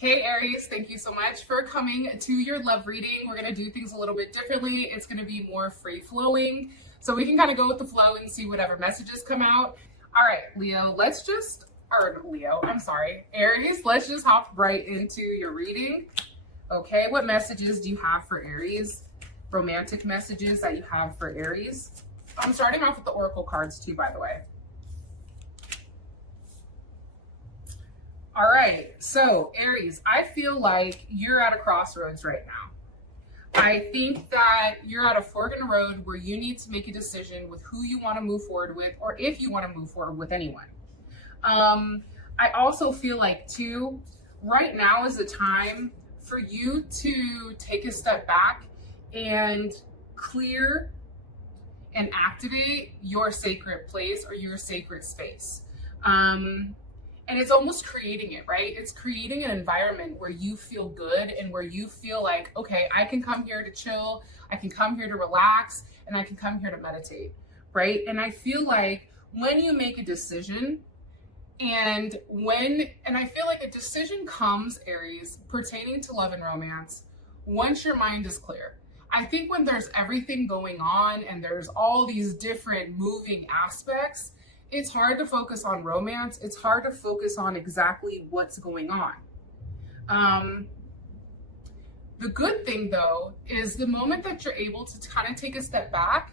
Hey Aries, thank you so much for coming to your love reading. We're going to do things a little bit differently. It's going to be more free flowing, so we can kind of go with the flow and see whatever messages come out. All right, Aries, let's just hop right into your reading. Okay, what messages do you have for Aries? Romantic messages that you have for Aries. I'm starting off with the Oracle cards too, by the way. All right, so Aries, I feel like you're at a crossroads right now. I think that you're at a fork in the road where you need to make a decision with who you want to move forward with, or if you want to move forward with anyone. I also feel like too, right now is the time for you to take a step back and clear and activate your sacred place or your sacred space. And it's almost creating it, right? It's creating an environment where you feel good and where you feel like, okay, I can come here to chill, I can come here to relax, and I can come here to meditate, right? And I feel like when you make a decision and I feel like a decision comes, Aries, pertaining to love and romance, once your mind is clear. I think when there's everything going on and there's all these different moving aspects, it's hard to focus on romance. It's hard to focus on exactly what's going on. The good thing though, is the moment that you're able to kind of take a step back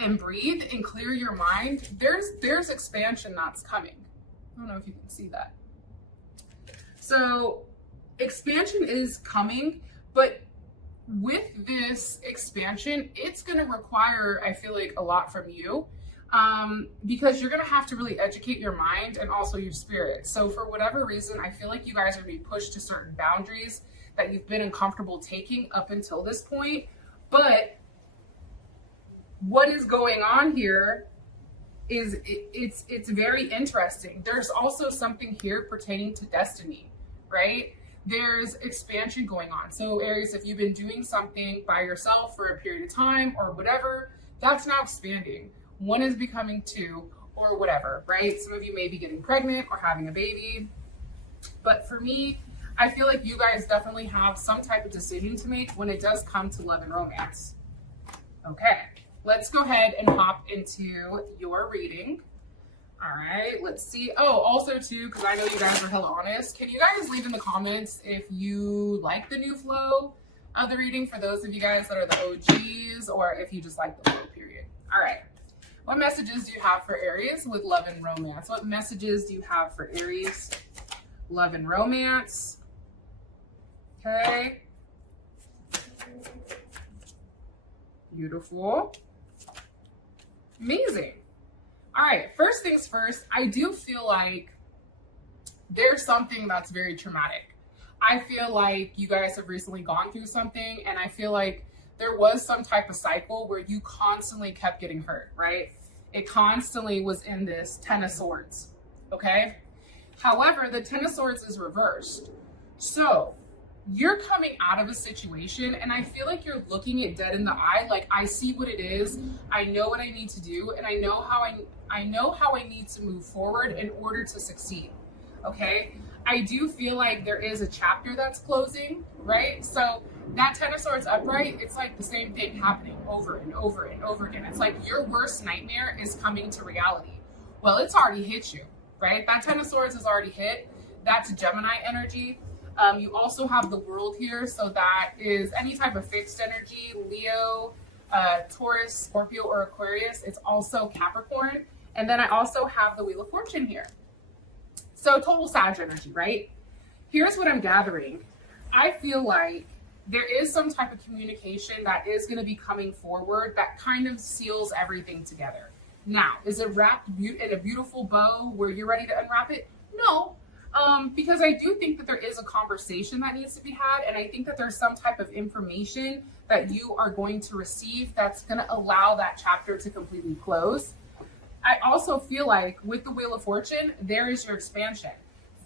and breathe and clear your mind, there's expansion that's coming. I don't know if you can see that. So expansion is coming, but with this expansion, it's going to require, I feel like, a lot from you. Because you're going to have to really educate your mind and also your spirit. So for whatever reason, I feel like you guys are going to be pushed to certain boundaries that you've been uncomfortable taking up until this point. But what is going on here is it's very interesting. There's also something here pertaining to destiny, right? There's expansion going on. So Aries, if you've been doing something by yourself for a period of time or whatever, that's now expanding. One is becoming two or whatever, right? Some of you may be getting pregnant or having a baby. But for me, I feel like you guys definitely have some type of decision to make when it does come to love and romance. Okay, let's go ahead and hop into your reading. All right, let's see. Oh, also too, because I know you guys are hella honest, can you guys leave in the comments if you like the new flow of the reading for those of you guys that are the OGs, or if you just like the flow, period. All right. What messages do you have for Aries with love and romance? What messages do you have for Aries, love and romance? Okay. Beautiful. Amazing. All right, first things first, I do feel like there's something that's very traumatic. I feel like you guys have recently gone through something, and I feel like there was some type of cycle where you constantly kept getting hurt, right? It constantly was in this Ten of Swords, okay? However, the Ten of Swords is reversed. So you're coming out of a situation, and I feel like you're looking it dead in the eye. Like, I see what it is. I know what I need to do, and I know how I need to move forward in order to succeed, okay? I do feel like there is a chapter that's closing, right? So that Ten of Swords upright, it's like the same thing happening over and over and over again. It's like your worst nightmare is coming to reality. Well, it's already hit you, right? That Ten of Swords is already hit. That's Gemini energy. You also have the World here, so that is any type of fixed energy, Leo, Taurus, Scorpio, or Aquarius. It's also Capricorn. And then I also have the Wheel of Fortune here. So total Sag energy, right? Here's what I'm gathering. I feel like there is some type of communication that is going to be coming forward that kind of seals everything together. Now, is it wrapped in a beautiful bow where you're ready to unwrap it? No, because I do think that there is a conversation that needs to be had, and I think that there's some type of information that you are going to receive that's going to allow that chapter to completely close. I also feel like with the Wheel of Fortune, there is your expansion.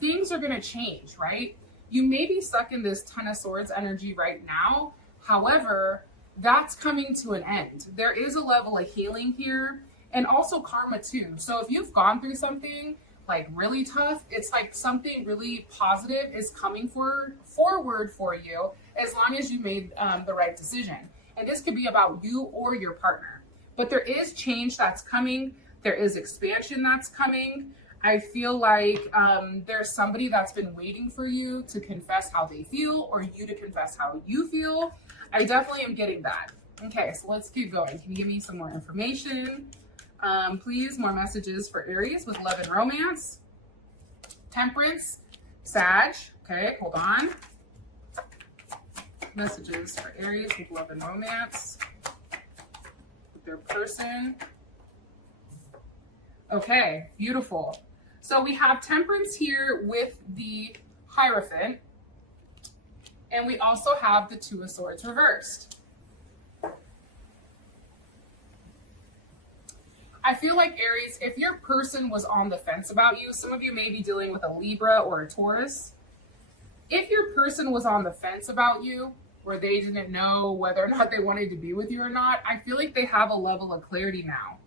Things are going to change, right? You may be stuck in this Ten of Swords energy right now. However, that's coming to an end. There is a level of healing here, and also karma too. So if you've gone through something like really tough. It's like something really positive is coming forward for you as long as you made the right decision. And this could be about you or your partner. But there is change that's coming. There is expansion that's coming. I feel like there's somebody that's been waiting for you to confess how they feel or you to confess how you feel. I definitely am getting that. Okay, so let's keep going. Can you give me some more information? Please, more messages for Aries with love and romance. Temperance, Sag. Okay, hold on. Messages for Aries with love and romance. With their person. Okay, beautiful. So we have Temperance here with the Hierophant. And we also have the Two of Swords reversed. I feel like Aries, if your person was on the fence about you, some of you may be dealing with a Libra or a Taurus. If your person was on the fence about you, where they didn't know whether or not they wanted to be with you or not, I feel like they have a level of clarity now.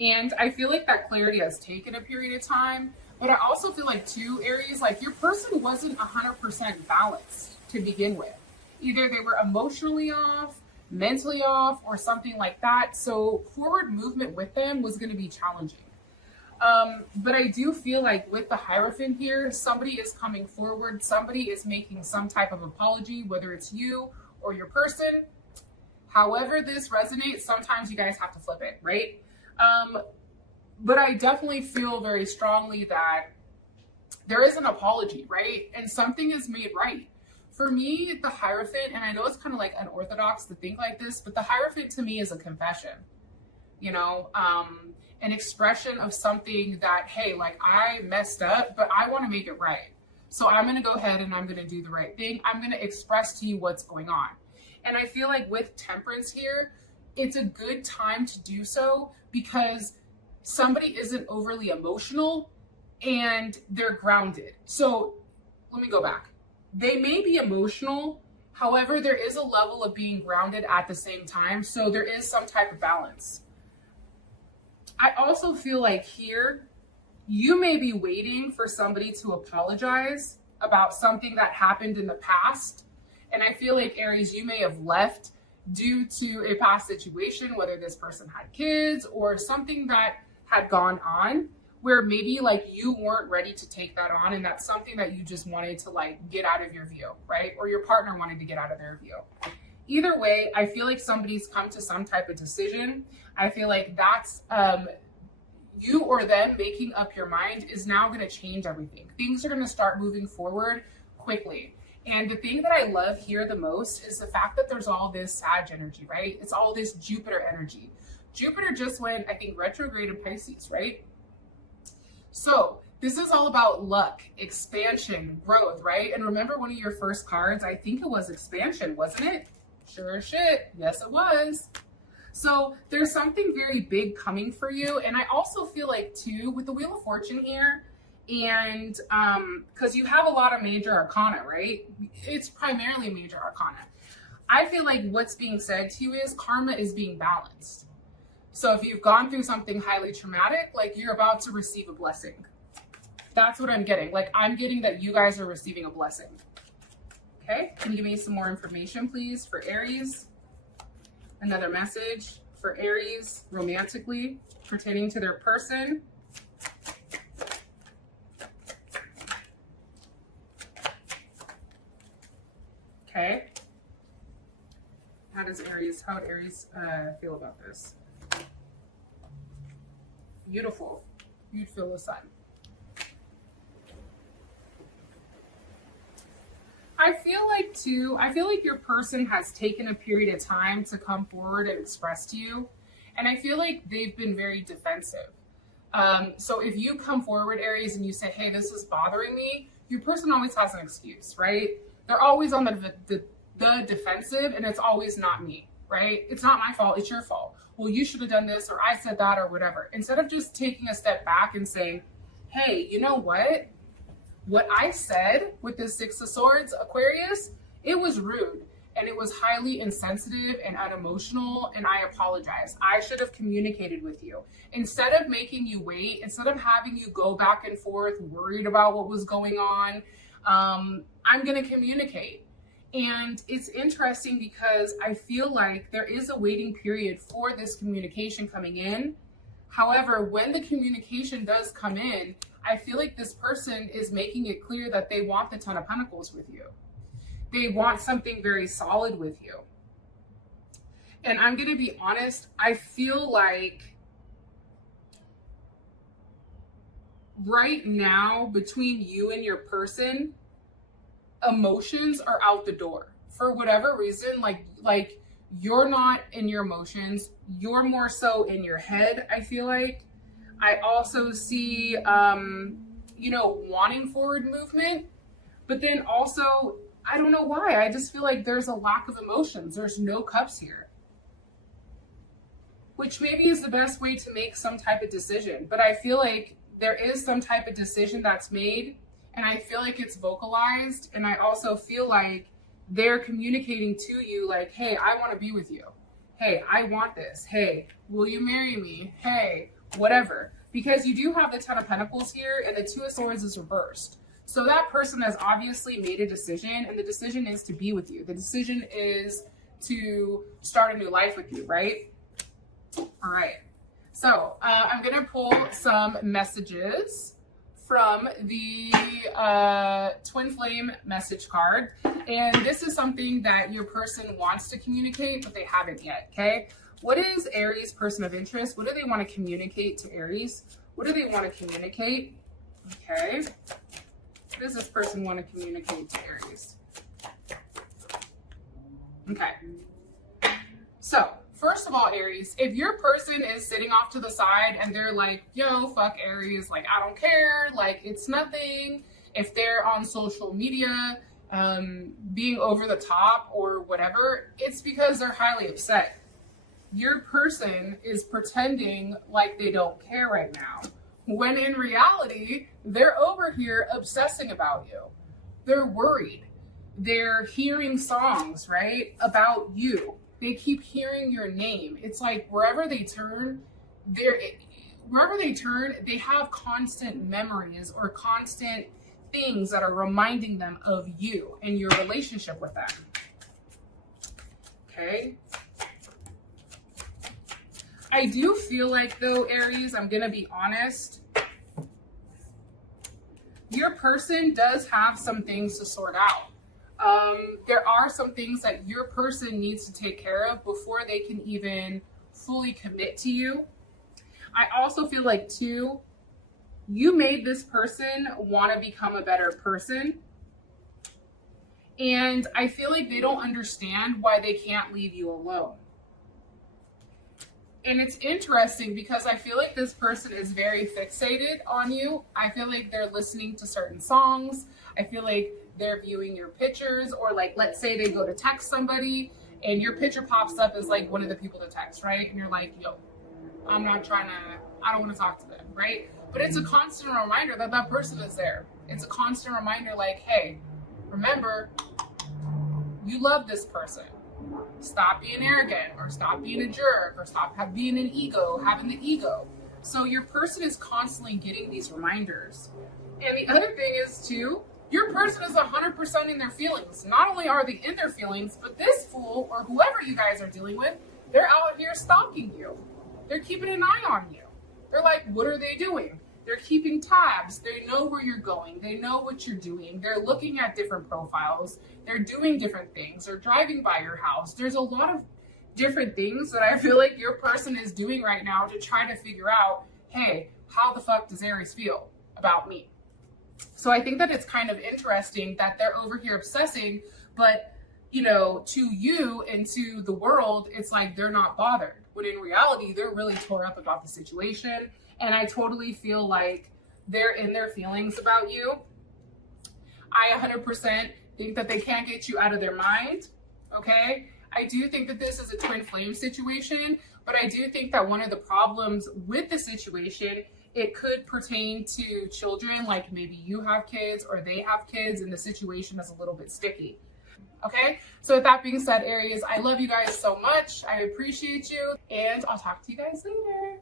And I feel like that clarity has taken a period of time. But I also feel like too, Aries, like your person wasn't 100% balanced to begin with. Either they were emotionally off, mentally off, or something like that. So forward movement with them was going to be challenging. But I do feel like with the Hierophant here, somebody is coming forward. Somebody is making some type of apology, whether it's you or your person. However this resonates, sometimes you guys have to flip it, right? But I definitely feel very strongly that there is an apology, right? And something is made right. For me, the Hierophant, and I know it's kind of like unorthodox to think like this, but the Hierophant to me is a confession, you know, an expression of something that, hey, like I messed up, but I want to make it right. So I'm going to go ahead and I'm going to do the right thing. I'm going to express to you what's going on. And I feel like with Temperance here, it's a good time to do so because somebody isn't overly emotional and they're grounded. So let me go back. They may be emotional. However, there is a level of being grounded at the same time. So there is some type of balance. I also feel like here, you may be waiting for somebody to apologize about something that happened in the past. And I feel like Aries, you may have left due to a past situation, whether this person had kids or something that had gone on where maybe like you weren't ready to take that on. And that's something that you just wanted to like get out of your view, right? Or your partner wanted to get out of their view. Either way, I feel like somebody's come to some type of decision. I feel like that's you or them making up your mind is now going to change everything. Things are going to start moving forward quickly. And the thing that I love here the most is the fact that there's all this Sag energy, right? It's all this Jupiter energy. Jupiter just went, I think, retrograde in Pisces, right? So this is all about luck, expansion, growth, right? And remember one of your first cards, I think it was expansion, wasn't it? Sure as shit. Yes, it was. So there's something very big coming for you. And I also feel like too, with the Wheel of Fortune here, and because you have a lot of major arcana, right? It's primarily major arcana. I feel like what's being said to you is karma is being balanced. So if you've gone through something highly traumatic, like you're about to receive a blessing. That's what I'm getting. Like I'm getting that you guys are receiving a blessing. Okay, can you give me some more information, please, for Aries? Another message for Aries romantically pertaining to their person. Okay. How would Aries feel about this? Beautiful. You'd feel the sun. I feel like your person has taken a period of time to come forward and express to you. And I feel like they've been very defensive. So if you come forward, Aries, and you say, hey, this is bothering me, your person always has an excuse, right? They're always on the defensive, and it's always not me, right? It's not my fault, it's your fault. Well, you should have done this, or I said that, or whatever. Instead of just taking a step back and saying, hey, you know what? What I said with this Six of Swords, Aquarius, it was rude. and it was highly insensitive and unemotional, and I apologize. I should have communicated with you. Instead of making you wait, instead of having you go back and forth, worried about what was going on, I'm going to communicate. And it's interesting because I feel like there is a waiting period for this communication coming in. However, when the communication does come in, I feel like this person is making it clear that they want the Ten of Pentacles with you. They want something very solid with you. And I'm going to be honest, I feel like right now, between you and your person, emotions are out the door. For whatever reason, like you're not in your emotions, you're more so in your head, I feel like. I also see, wanting forward movement, but then also, I don't know why, I just feel like there's a lack of emotions. There's no cups here, which maybe is the best way to make some type of decision. But I feel like there is some type of decision that's made, and I feel like it's vocalized. And I also feel like they're communicating to you like, hey, I want to be with you. Hey, I want this. Hey, will you marry me? Hey, whatever. Because you do have the Ten of Pentacles here, and the Two of Swords is reversed. So that person has obviously made a decision, and the decision is to be with you. The decision is to start a new life with you, right? All right. So I'm going to pull some messages from the Twin Flame message card. And this is something that your person wants to communicate, but they haven't yet, okay? What is Aries' person of interest? What do they want to communicate to Aries? What do they want to communicate? Okay. What does this person want to communicate to Aries? Okay. So, first of all, Aries, if your person is sitting off to the side and they're like, yo, fuck Aries, like, I don't care, like, it's nothing. If they're on social media, being over the top or whatever, it's because they're highly upset. Your person is pretending like they don't care right now, when in reality, they're over here obsessing about you. They're worried. They're hearing songs, right, about you. They keep hearing your name. It's like wherever they turn, they have constant memories or constant things that are reminding them of you and your relationship with them. Okay. I do feel like, though, Aries, I'm going to be honest, your person does have some things to sort out. There are some things that your person needs to take care of before they can even fully commit to you. I also feel like, too, you made this person want to become a better person. And I feel like they don't understand why they can't leave you alone. And it's interesting because I feel like this person is very fixated on you. I feel like they're listening to certain songs. I feel like they're viewing your pictures, or like, let's say they go to text somebody and your picture pops up as like one of the people to text, right? And you're like, yo, I don't want to talk to them, right? But it's a constant reminder that that person is there. It's a constant reminder like, hey, remember, you love this person. Stop being arrogant, or stop being a jerk, or stop being having the ego. So your person is constantly getting these reminders. And the other thing is, too, your person is 100% in their feelings. Not only are they in their feelings, but this fool, or whoever you guys are dealing with, they're out here stalking you. They're keeping an eye on you. They're like, what are they doing? They're keeping tabs. They know where you're going. They know what you're doing. They're looking at different profiles. They're doing different things. They're driving by your house. There's a lot of different things that I feel like your person is doing right now to try to figure out, hey, how the fuck does Aries feel about me? So I think that it's kind of interesting that they're over here obsessing, but, you know, to you and to the world, it's like they're not bothered. When in reality, they're really tore up about the situation. And I totally feel like they're in their feelings about you. I 100% think that they can't get you out of their mind, okay? I do think that this is a twin flame situation, but I do think that one of the problems with the situation, it could pertain to children, like maybe you have kids or they have kids and the situation is a little bit sticky. Okay, so with that being said, Aries, I love you guys so much. I appreciate you, and I'll talk to you guys later.